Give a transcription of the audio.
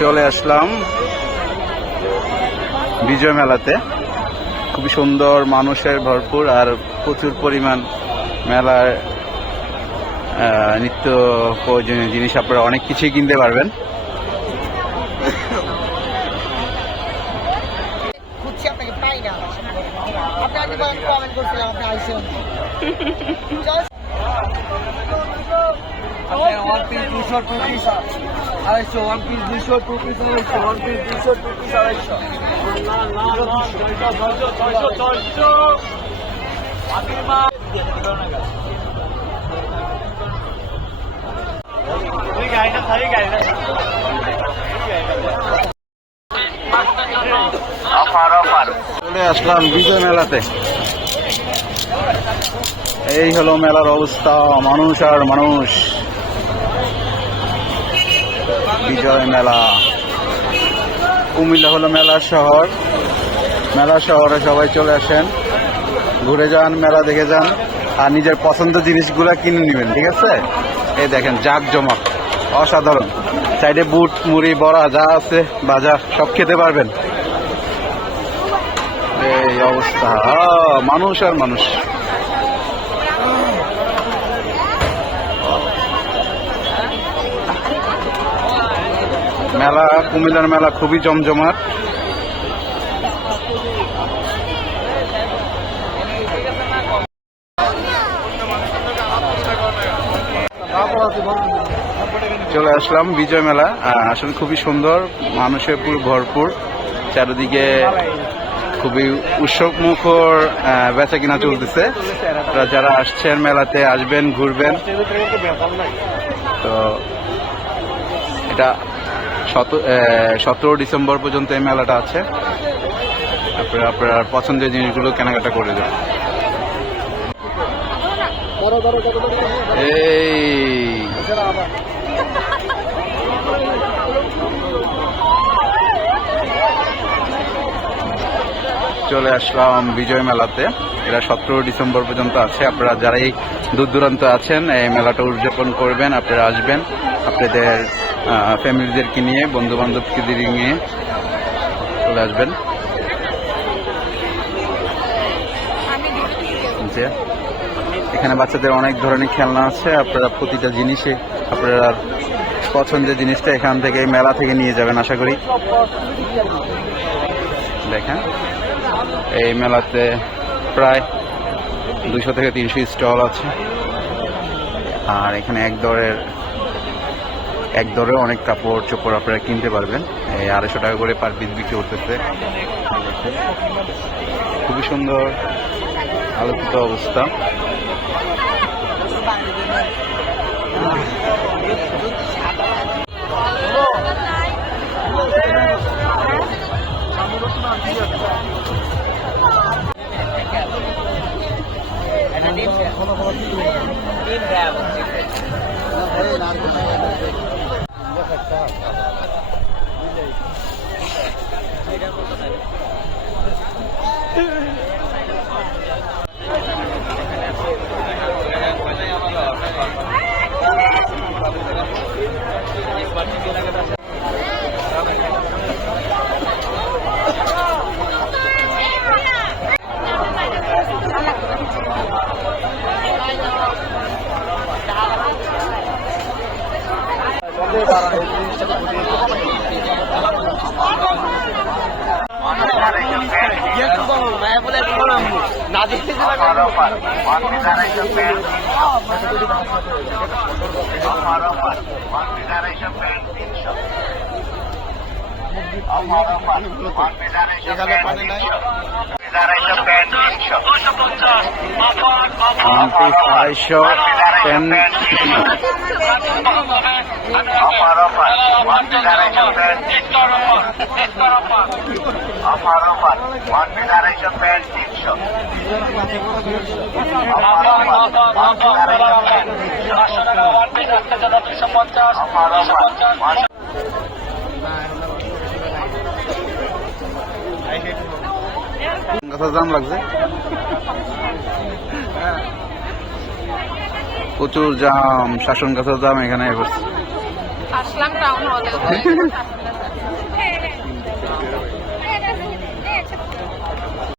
চলে আসলাম বিজয় মেলাতে। খুবই সুন্দর, মানুষের ভরপুর আর প্রচুর পরিমাণ মেলার নিত্য প্রয়োজনীয় জিনিস আপনারা অনেক কিছুই কিনতে পারবেন। One piece 200 2 piece 250 one piece 200 2 piece 250 one piece 200 2 piece 250। চলে আসলাম বিজয় মেলাতে। এই হলো মেলার অবস্থা, মানুষ আর মানুষ। বিজয় মেলা, কুমিল্লা হলো মেলার শহর। মেলার শহরে সবাই চলে আসেন, ঘুরে যান, মেলা দেখে যান, আর নিজের পছন্দের জিনিসগুলো কিনে নেবেন। ঠিক আছে, এই দেখেন জাঁকজমক, অসাধারণ। সাইডে বুট, মুড়ি, বড়া যা আছে বাজার সব খেতে পারবেন। এই অবস্থা, মানুষ আর মানুষ। মেলা, কুমিল্লার মেলা খুবই জমজমাট। চলে আসলাম বিজয় মেলা, আসলে খুবই সুন্দর, মানুষের পুরো ভরপুর। চারিদিকে খুবই উৎসব মুখর বেচা কিনা চলতেছে। যারা আসছেন মেলাতে আসবেন, ঘুরবেন। তো এটা 17 ডিসেম্বর পর্যন্ত এই মেলাটা আছে। আপনার পছন্দের জিনিসগুলো কেনাকাটা করে দেন। এই চলে আসলাম বিজয় মেলাতে। এটা 17 ডিসেম্বর পর্যন্ত আছে। আপনারা যারা এই দূর দূরান্ত আছেন, এই মেলাটা উদযাপন করবেন, আপনারা আসবেন আপনাদের ফ্যামিলিদেরকে নিয়ে, বন্ধু বান্ধবকে নিয়ে চলে আসবেন। এখানে বাচ্চাদের অনেক ধরনের খেলনা আছে। আপনারা প্রতিটা জিনিসে আপনারা পছন্দের জিনিসটা এখান থেকে, মেলা থেকে নিয়ে যাবেন আশা করি। দেখেন, এই মেলাতে প্রায় 200 থেকে 300 স্টল আছে। আর এখানে এক দরে অনেক কাপড় চোপড় আপনারা কিনতে পারবেন। এই 250 টাকা করে পার পিস বিক্রি করতেছে। খুবই সুন্দর আলোকিত অবস্থা। দাম লাগছে, প্রচুর জাম, শাসন গাছের দাম এখানে আসলাম টাউন হলে।